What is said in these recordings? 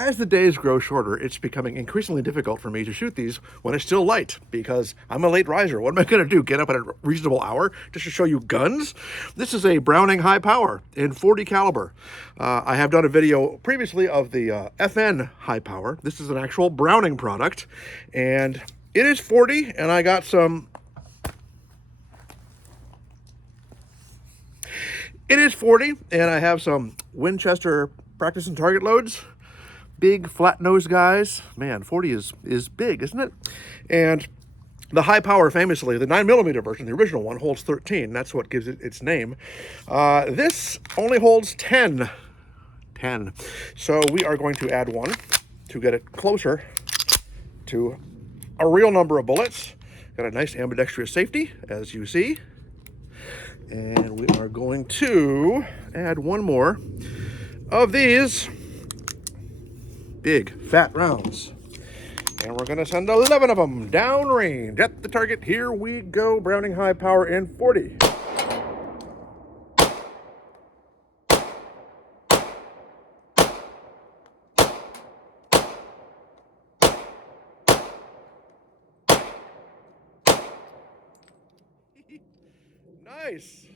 As the days grow shorter, it's becoming increasingly difficult for me to shoot these when it's still light because I'm a late riser. What am I going to do? Get up at a reasonable hour just to show you guns? This is a Browning high power in .40 caliber. I have done a video previously of the FN high power. This is an actual Browning product, and it is .40, and I got some. It is .40, and I have some Winchester practice and target loads. Big flat nose guys. Man, .40 is big, isn't it? And the high power, famously, the 9mm version, the original one, holds 13. That's what gives it its name. This only holds 10. So we are going to add one to get it closer to a real number of bullets. Got a nice ambidextrous safety, as you see. And we are going to add one more of these big, fat rounds. And we're going to send 11 of them downrange at the target. Here we go. Browning high power in .40. Nice.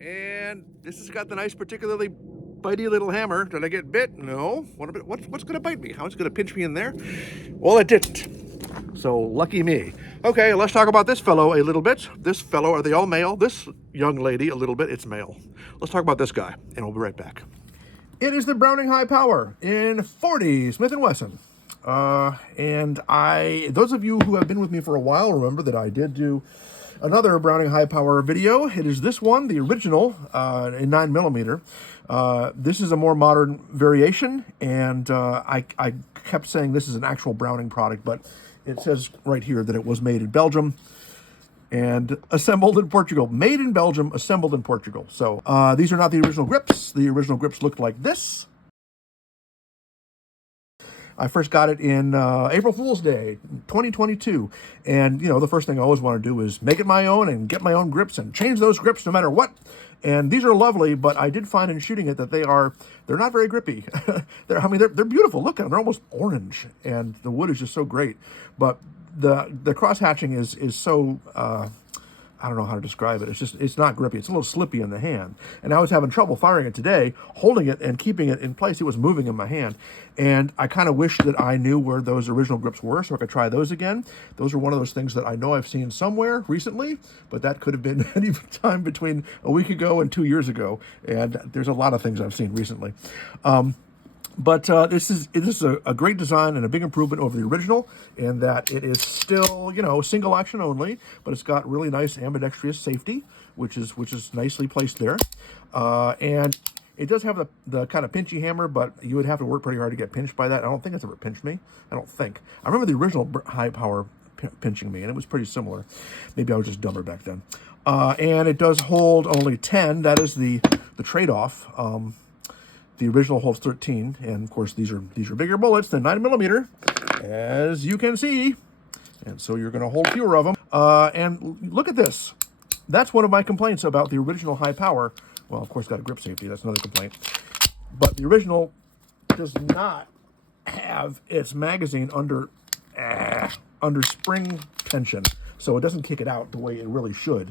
And this has got the nice, particularly bitey little hammer. Did I get bit? No. What's going to bite me? How's it going to pinch me in there? Well, it didn't. So lucky me. Okay, let's talk about this fellow a little bit. This fellow, are they all male? This young lady, a little bit, it's male. Let's talk about this guy, and we'll be right back. It is the Browning high power in .40 Smith & Wesson. And those of you who have been with me for a while remember that I did do another Browning high power video. It is this one, the original, in 9mm. This is a more modern variation, and I kept saying this is an actual Browning product, but it says right here that it was made in Belgium and assembled in Portugal. Made in Belgium, assembled in Portugal. So these are not the original grips. The original grips looked like this. I first got it in April Fool's Day, 2022. And, you know, the first thing I always want to do is make it my own and get my own grips and change those grips no matter what. And these are lovely, but I did find in shooting it that they're not very grippy. they're beautiful. Look at them. They're almost orange. And the wood is just so great. But the cross hatching is so, I don't know how to describe it. It's not grippy. It's a little slippy in the hand. And I was having trouble firing it today, holding it and keeping it in place. It was moving in my hand. And I kind of wish that I knew where those original grips were so I could try those again. Those are one of those things that I know I've seen somewhere recently, but that could have been any time between a week ago and 2 years ago. And there's a lot of things I've seen recently. But this is a great design and a big improvement over the original in that it is still, you know, single action only, but it's got really nice ambidextrous safety, which is nicely placed there. And it does have the kind of pinchy hammer, but you would have to work pretty hard to get pinched by that. I don't think it's ever pinched me. I don't think. I remember the original high power pinching me, and it was pretty similar. Maybe I was just dumber back then. And it does hold only 10. That is the trade-off. The original holds 13, and of course these are bigger bullets than 9mm, as you can see, and so you're going to hold fewer of them. And look at this. That's one of my complaints about the original high power. Well, of course, got a grip safety. That's another complaint. But the original does not have its magazine under spring tension, so it doesn't kick it out the way it really should.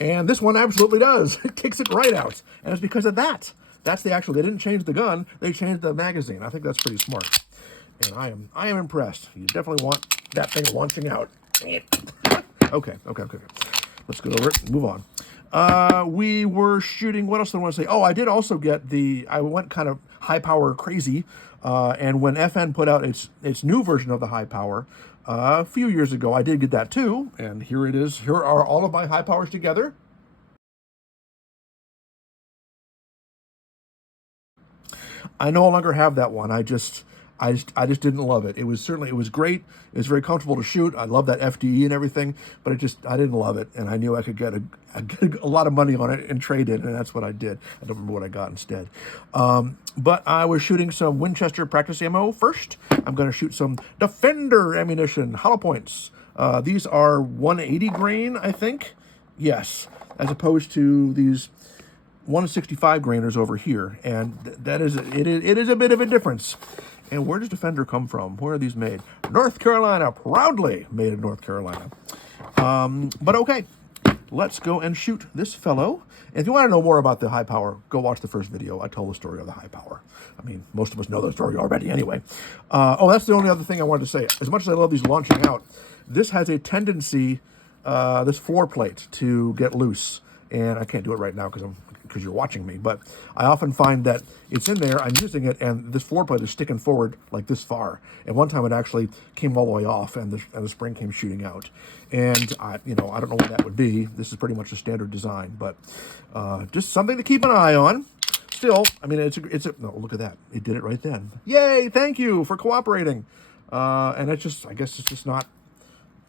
And this one absolutely does. It kicks it right out, and it's because of that. That's they didn't change the gun, they changed the magazine. I think that's pretty smart. And I am impressed. You definitely want that thing launching out. Okay. Let's go over it and move on. We were shooting, what else do I want to say? Oh, I did also get I went kind of high power crazy. And when FN put out its new version of the high power, a few years ago, I did get that too. And here it is. Here are all of my high powers together. I no longer have that one. I just didn't love it. It was great. It was very comfortable to shoot. I love that FDE and everything, but I didn't love it. And I knew I could get a lot of money on it and trade it, and that's what I did. I don't remember what I got instead. But I was shooting some Winchester practice ammo first. I'm going to shoot some Defender ammunition, hollow points. These are 180 grain, I think. Yes, as opposed to these 165 grainers over here, and it is a bit of a difference. And where does Defender come from? Where are these made? North Carolina, proudly made in North Carolina. But okay, let's go and shoot this fellow. And if you want to know more about the high power, go watch the first video. I tell the story of the high power. I mean, most of us know the story already anyway. Oh, that's the only other thing I wanted to say. As much as I love these launching out, this has a tendency, this floor plate, to get loose. And I can't do it right now because you're watching me, but I often find that it's in there, I'm using it, and this floor plate is sticking forward like this far. And one time it actually came all the way off, and the spring came shooting out. And I don't know what that would be. This is pretty much a standard design, but just something to keep an eye on. Still, I mean, no, look at that. It did it right then. Yay, thank you for cooperating. And I guess it's just not,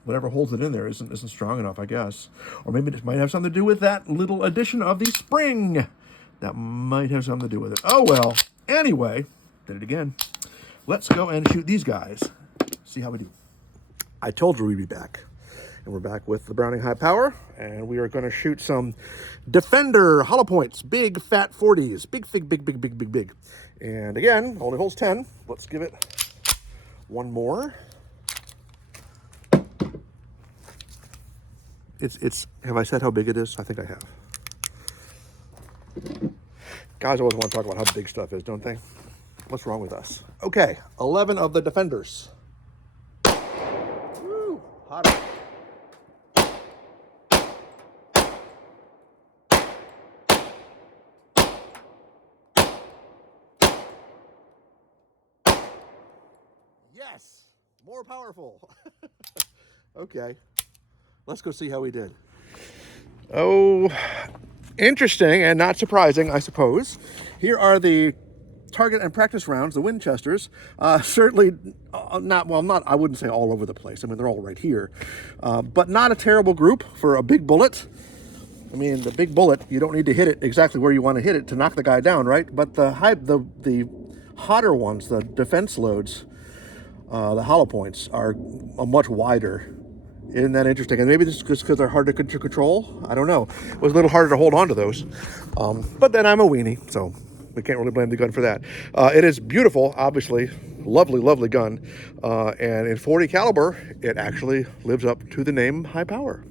whatever holds it in there isn't strong enough, I guess. Or maybe it might have something to do with that little addition of the spring. That might have something to do with it. Oh, well. Anyway, did it again. Let's go and shoot these guys. See how we do. I told you we'd be back. And we're back with the Browning High Power. And we are going to shoot some Defender hollow points. Big, fat 40s. Big, big, big, big, big, big, big. And again, only holds 10. Let's give it one more. Have I said how big it is? I think I have. Guys always want to talk about how big stuff is, don't they? What's wrong with us? Okay, 11 of the Defenders. Woo, hot. Yes, more powerful. Okay. Let's go see how we did. Oh, interesting and not surprising, I suppose. Here are the target and practice rounds, the Winchesters. Certainly not, I wouldn't say all over the place. I mean, they're all right here. But not a terrible group for a big bullet. I mean, the big bullet, you don't need to hit it exactly where you want to hit it to knock the guy down, right? But the hotter ones, the defense loads, the hollow points, are much wider. Isn't that interesting? And maybe this is just because they're hard to control. I don't know. It was a little harder to hold on to those. But then I'm a weenie, so we can't really blame the gun for that. It is beautiful, obviously. Lovely, lovely gun. And in .40 caliber, it actually lives up to the name High Power.